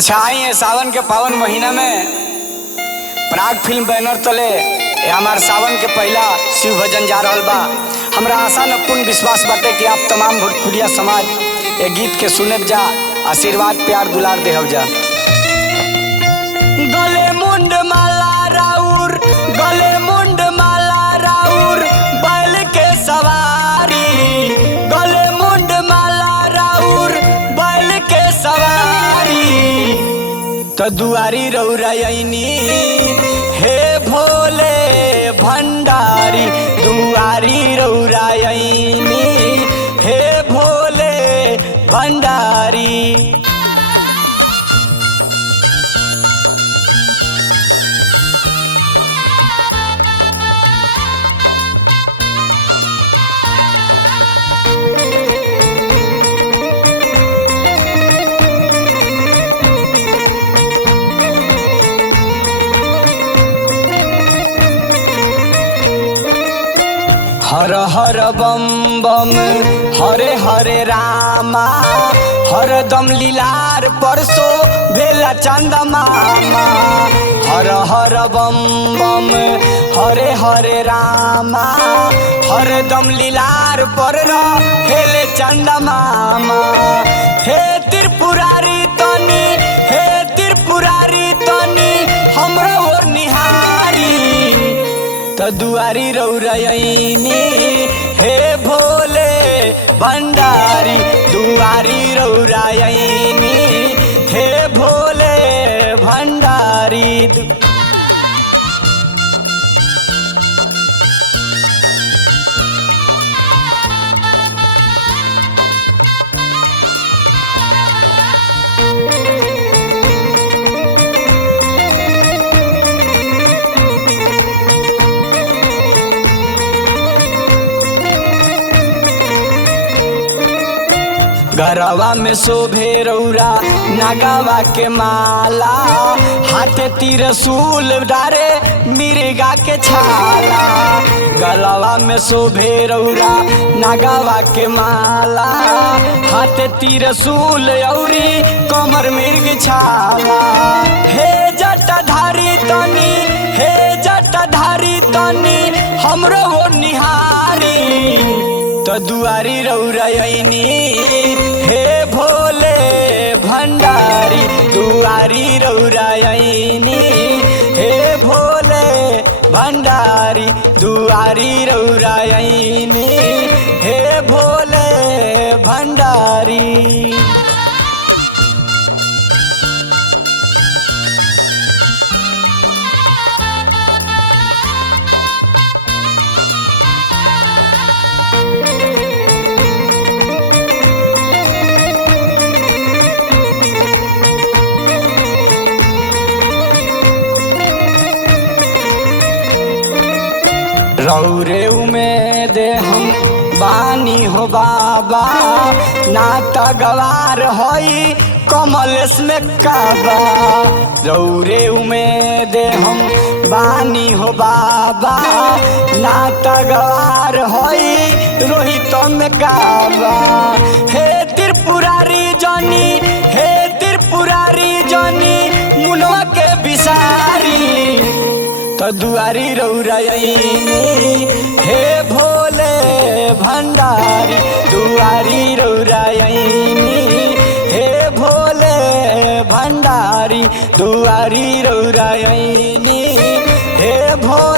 अच्छा आई है सावन के पावन महीना में प्राग फिल्म बैनर तले हमार सावन के पहला शिव भजन जा रहा बा। हमरा आशा न पूर्ण विश्वास बाटे कि आप तमाम भोजपुरिया समाज ये गीत के सुने जा, आशीर्वाद प्यार दुलार देहब जा। गले मुंड माला राउर, गले मुंड माला राउर, बैल के सवारी, गले मुंड माला राउर, बैल के सवारी। तो दुआरी रौरयनी हे भोले भंडारी, दुआरी रौरयनी हे भोले भंडारी। हर हर बम बम हरे हरे रामा, हरदम लीलार परसो भेला चंदा मामा। हर हर बम बम हरे हरे रामा, हरदम लीलार पर हेले चंदा मामा। हे त्रिपुरारी तनी, हे त्रिपुरारी तनी हमरो ओर निहारी। तो दुआरी रौरयनी हे भोले भंडारी, दुआरी रौरयनी हे भोले भंडारी। गरवा में शोभे रौरा नगावा के माला, हाथे त्रिशूल डारे मिर्गा के छाला। गलवा में शोभे रौरा नगावा के माला, हाथे त्रिशूल औरी कमर मिर्ग छाला। हे जटाधारी तनी, हे जटाधारी तनी हमरो वो निहारी। तो दुआरी रौरयनी हे भोले भंडारी, दुआरी रौरयनी हे भोले भंडारी, दुआरी रौरयनी हे भोले भंडारी। रौरे उमेद हम बानी हो बाबा, ना तगवार होई कमलेश में काबा। रौरे उमेद हम बानी हो बाबा, ना तगवार होई रोहित में काबा। हे त्रिपुरारी जनी, हे त्रिपुरारी जनी मुनवा के बिसारी। तो दुआरी रौरयनी हे भोले भंडारी, दुआरी रौरयनी हे भोले भंडारी, दुआरी रौरयनी हे भोले